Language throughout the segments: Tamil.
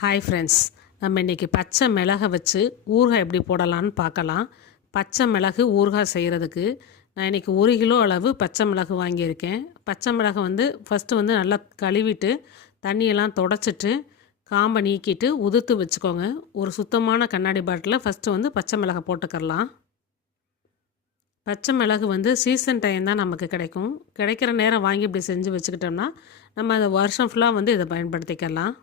ஹாய் ஃப்ரெண்ட்ஸ், நம்ம இன்றைக்கி பச்சை மிளகை வச்சு ஊறுகாய் எப்படி போடலான்னு பார்க்கலாம். பச்சை மிளகு ஊறுகாய் செய்கிறதுக்கு நான் இன்றைக்கி 1 கிலோ அளவு பச்சை மிளகு வாங்கியிருக்கேன். பச்சை மிளகை ஃபஸ்ட்டு நல்லா கழுவிட்டு தண்ணியெல்லாம் தொடச்சிட்டு காம்பை நீக்கிட்டு உதுத்து வச்சுக்கோங்க. ஒரு சுத்தமான கண்ணாடி பாட்டிலில் ஃபஸ்ட்டு பச்சை மிளகை போட்டுக்கரலாம். பச்சை மிளகு சீசன் டைம் தான் நமக்கு கிடைக்கும். கிடைக்கிற நேரம் வாங்கி இப்படி செஞ்சு வச்சுக்கிட்டோம்னா நம்ம அந்த வருஷம் ஃபுல்லாக இதை பயன்படுத்திக்கலாம்.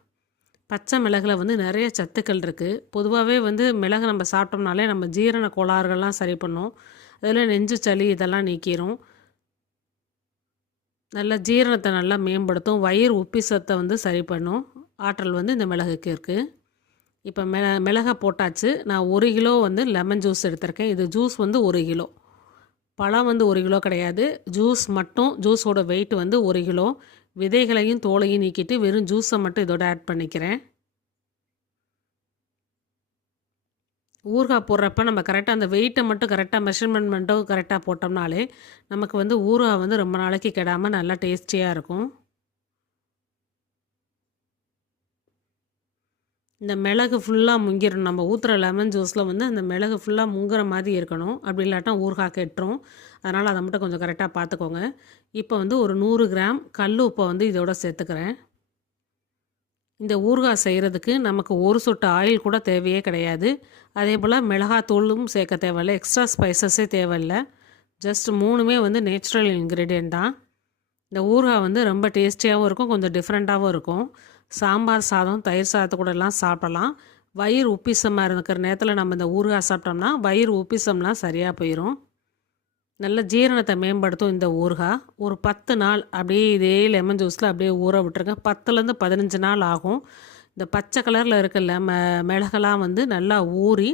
பச்சை மிளகுல நிறைய சத்துக்கள் இருக்குது. பொதுவாகவே மிளகு நம்ம சாப்பிட்டோம்னாலே நம்ம ஜீரண கோளாறுகள்லாம் சரி பண்ணும். அதில் நெஞ்சு சளி இதெல்லாம் நீக்கிரும். நல்லா ஜீரணத்தை நல்லா மேம்படுத்தும். வயிறு உப்பிசத்தை சரி பண்ணும். ஆற்றல் இந்த மிளகுக்கு இருக்குது. இப்போ மிளகை போட்டாச்சு. நான் 1 கிலோ லெமன் ஜூஸ் எடுத்திருக்கேன். இது ஜூஸ் 1 கிலோ. பழம் 1 கிலோ கிடையாது. ஜூஸ் மட்டும், ஜூஸோட வெயிட் 1 கிலோ. விதைகளையும் தோலையும் நீக்கிட்டு வெறும் ஜூஸை மட்டும் இதோட ஆட் பண்ணிக்கிறேன். ஊறுகாய் போடுறப்ப நம்ம கரெக்டாக அந்த வெயிட்டை மட்டும் கரெக்டாக மெஷர்மெண்ட் மட்டும் கரெக்டாக போட்டோம்னாலே நமக்கு ஊறுகாய் ரொம்ப நாளைக்கு கெடாமல் நல்லா டேஸ்டியாக இருக்கும். இந்த மிளகு ஃபுல்லாக முங்கிடணும். நம்ம ஊற்றுற லெமன் ஜூஸில் அந்த மிளகு ஃபுல்லாக முங்குற மாதிரி இருக்கணும். அப்படி இல்லாட்டா ஊறுகாய் கெட்டுரும். அதனால் அதை மட்டும் கொஞ்சம் கரெக்டாக பார்த்துக்கோங்க. இப்போ ஒரு 100 கிராம் கல் உப்பை இதோட சேர்த்துக்கிறேன். இந்த ஊறுகாய் செய்கிறதுக்கு நமக்கு ஒரு சொட்டு ஆயில் கூட தேவையே கிடையாது. அதே போல் மிளகாத்தூளும் சேர்க்க தேவையில்லை. எக்ஸ்ட்ரா ஸ்பைசஸே தேவையில்லை. ஜஸ்ட் 3மே நேச்சுரல் இன்க்ரீடியன்ட் தான். இந்த ஊறுகாய் ரொம்ப டேஸ்டியாகவும் இருக்கும், கொஞ்சம் டிஃப்ரெண்ட்டாகவும் இருக்கும். சாம்பார் சாதம், தயிர் சாதத்தை கூடலாம் சாப்பிடலாம். வயிறு உப்பிசமாக இருக்கிற நேரத்தில் நம்ம இந்த ஊறுகாய் சாப்பிட்டோம்னா வயிறு உப்பிசம்லாம் சரியாக போயிடும். நல்ல ஜீரணத்தை மேம்படுத்தும் இந்த ஊறுகாய். ஒரு 10 நாள் அப்படியே இதே லெமன் ஜூஸில் அப்படியே ஊற விட்டுருங்க. 10லேருந்து 15 நாள் ஆகும். இந்த பச்சை கலரில் இருக்கிற மிளகெல்லாம் நல்லா ஊறி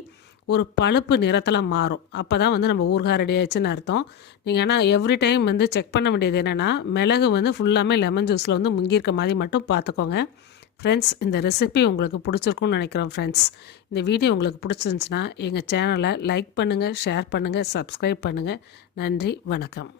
ஒரு பழுப்பு நிறத்தில் மாறும். அப்போ தான் நம்ம ஊறுகாய் ரெடி ஆயிடுச்சுன்னு அர்த்தம். நீங்கள் ஆனால் எவ்ரி டைம் செக் பண்ண வேண்டியது என்னென்னா மிளகு ஃபுல்லாமே லெமன் ஜூஸில் முங்கியிருக்க மாதிரி மட்டும் பார்த்துக்கோங்க. ஃப்ரெண்ட்ஸ், இந்த ரெசிபி உங்களுக்கு பிடிச்சிருக்குன்னு நினைக்கிறோம். ஃப்ரெண்ட்ஸ், இந்த வீடியோ உங்களுக்கு பிடிச்சிருந்துச்சுன்னா எங்கள் சேனலை லைக் பண்ணுங்கள், ஷேர் பண்ணுங்கள், சப்ஸ்கிரைப் பண்ணுங்கள். நன்றி, வணக்கம்.